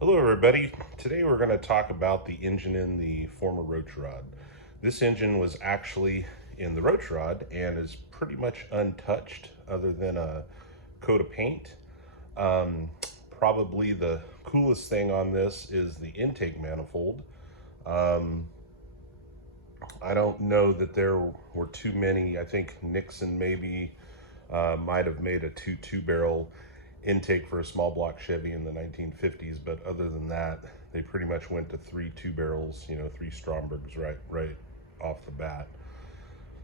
Hello everybody. Today we're going to talk about the engine in the former Roach Rod. This engine was actually in the Roach Rod and is pretty much untouched other than a coat of paint. Um, Probably the coolest thing on this is the intake manifold. Um, I don't know that there were too many. I think Nixon maybe might have made a two-barrel intake for a small block Chevy in the 1950s, but other than that, they pretty much went to three two-barrels, three Strombergs right off the bat.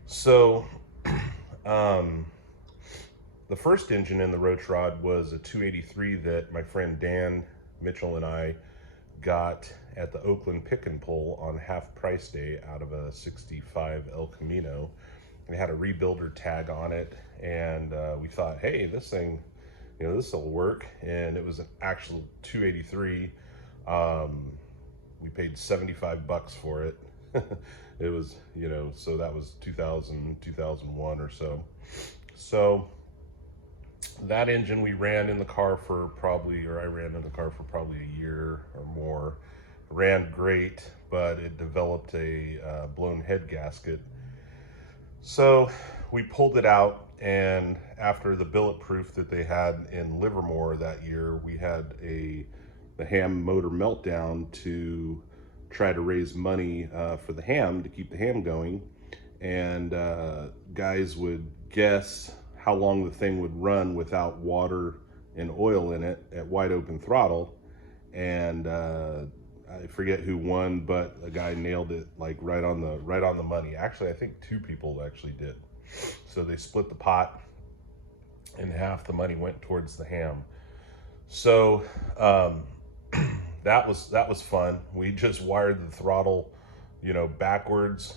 So um, the first engine in the Roach Rod was a 283 that my friend Dan Mitchell and I got at the Oakland Pick and Pull on half price day out of a 65 El Camino. It had a rebuilder tag on it, and we thought, hey, this thing, this will work. And it was an actual 283. We paid 75 bucks for it. It was, so that was 2000, 2001 or so. So that engine we ran in the car for probably, or I ran in the car for probably a year or more. Ran great, but it developed a blown head gasket. So we pulled it out, and after the billet proof that they had in Livermore that year, we had the ham motor meltdown to try to raise money for the ham, to keep the ham going. And guys would guess how long the thing would run without water and oil in it at wide open throttle. And I forget who won, but a guy nailed it like right on the money. Actually, I think two people actually did. So they split the pot, and half the money went towards the ham. So that was fun. We just wired the throttle, backwards.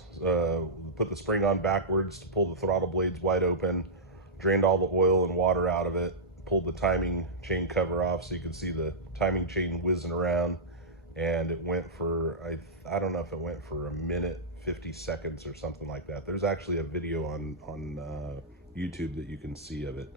Put the spring on backwards to pull the throttle blades wide open. Drained all the oil and water out of it. Pulled the timing chain cover off so you can see the timing chain whizzing around. And it went for, I don't know if it went for a minute 50 seconds or something like that. There's actually a video on YouTube that you can see of it.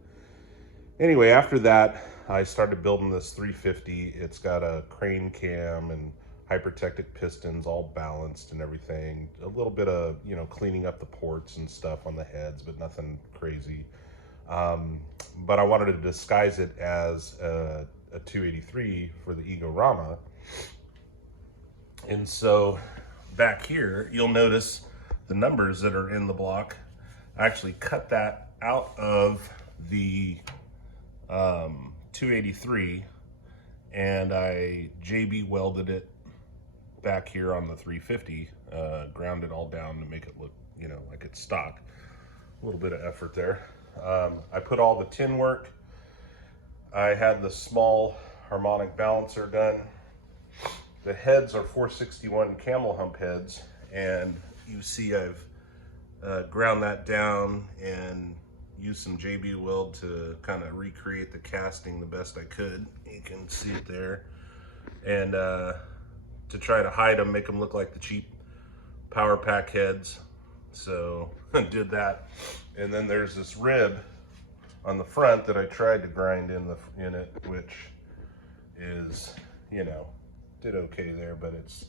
Anyway, after that, I started building this 350. It's got a crane cam and hypertectic pistons, all balanced and everything. A little bit of, cleaning up the ports and stuff on the heads, but nothing crazy. But I wanted to disguise it as a 283 for the Ego-Rama. And so back here, you'll notice the numbers that are in the block. I actually cut that out of the 283, and I JB welded it back here on the 350, ground it all down to make it look, like it's stock. A little bit of effort there. I put all the tin work. I had the small harmonic balancer done. The heads are 461 camel hump heads, and you see I've ground that down and used some JB weld to kind of recreate the casting the best I could. You can see it there. And to try to hide them, make them look like the cheap power pack heads. So I did that. And then there's this rib on the front that I tried to grind in it, which is, did okay there, but it's,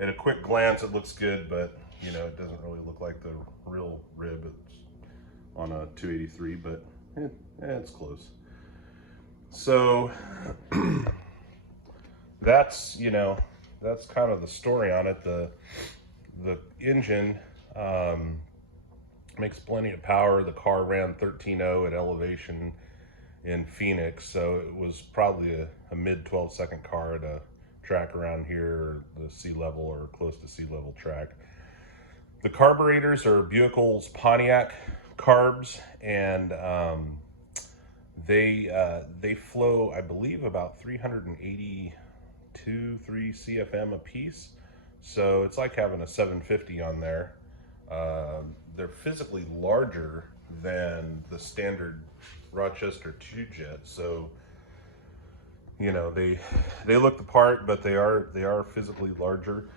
at a quick glance it looks good, but it doesn't really look like the real rib. It's on a 283, but it's close. So that's that's kind of the story on it. The engine makes plenty of power. The car ran 13.0 at elevation in Phoenix, so it was probably a mid 12-second car at a track around here, or the sea level or close to sea level track. The carburetors are Buickel's Pontiac carbs, and they flow, I believe, about 382, 3 CFM a piece. So it's like having a 750 on there. They're physically larger than the standard Rochester 2-jet, so they look the part, but they are physically larger.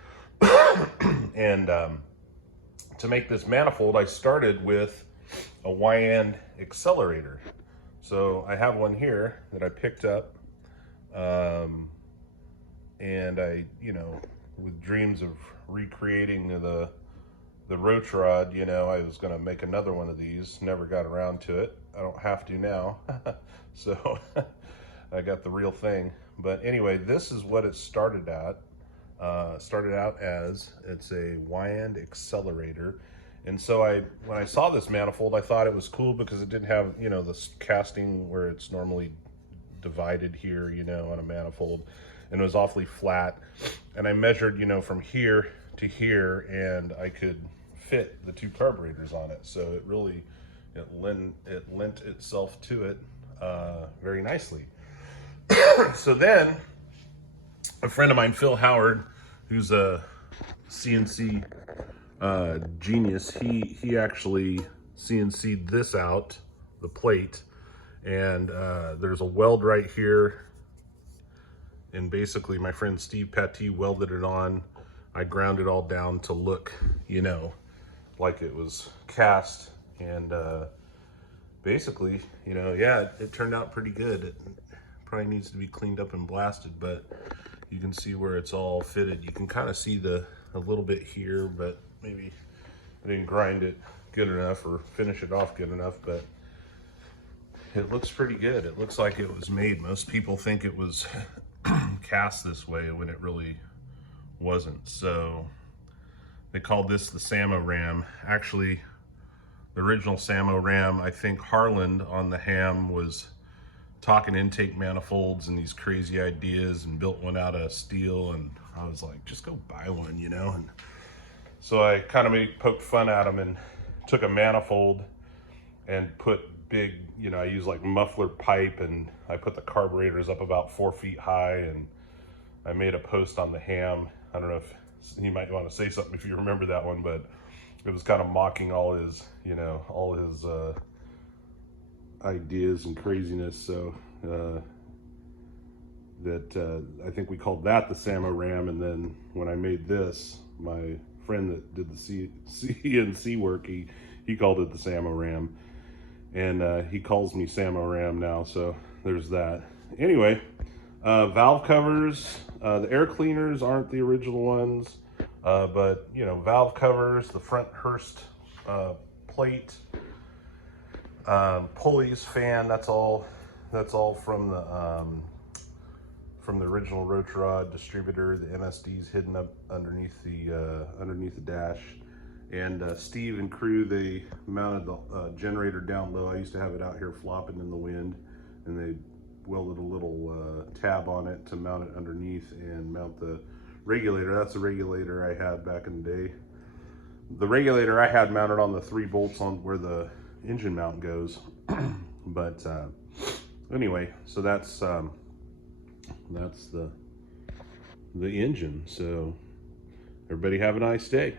And to make this manifold, I started with a Y-end accelerator. So I have one here that I picked up and I, with dreams of recreating the Roach Rod, I was going to make another one of these. Never got around to it. I don't have to now. So I got the real thing. But anyway, this is what it started at. Started out as, it's a Wyand accelerator. And so when I saw this manifold, I thought it was cool because it didn't have, this casting where it's normally divided here, on a manifold, and it was awfully flat. And I measured, from here to here, and I could fit the two carburetors on it. So it really, it lent itself to it very nicely. So then a friend of mine, Phil Howard, who's a CNC genius, he actually CNC'd this out, the plate, and there's a weld right here, and basically my friend Steve Pattee welded it on. I ground it all down to look, like it was cast, and basically, yeah, it turned out pretty good. It probably needs to be cleaned up and blasted, but you can see where it's all fitted. You can kind of see a little bit here, but maybe I didn't grind it good enough or finish it off good enough, but it looks pretty good. It looks like it was made. Most people think it was cast this way when it really wasn't. So they called this the Samo Ram. Actually, the original Samo Ram, I think Harland on the ham was talking intake manifolds and these crazy ideas and built one out of steel, and I was like, just go buy one, and so I kind of poked fun at him and took a manifold and put big, I use like muffler pipe, and I put the carburetors up about 4 feet high, and I made a post on the ham. I don't know if you might want to say something if you remember that one, but it was kind of mocking all his, ideas and craziness. So I think we called that the Samo Ram. And then when I made this, my friend that did the CNC work, he called it the Samo Ram, and he calls me Samo Ram now. So there's that. Anyway, valve covers, the air cleaners aren't the original ones, but valve covers, the front Hurst plate, pulleys, fan, that's all from the original Roach Rod distributor. The MSD's hidden up underneath the dash. And Steve and crew, they mounted the generator down low. I used to have it out here flopping in the wind, and they welded a little tab on it to mount it underneath and mount the regulator. That's the regulator I had back in the day. The regulator I had mounted on the 3 bolts on where the engine mount goes. But anyway, so that's the engine. So everybody have a nice day.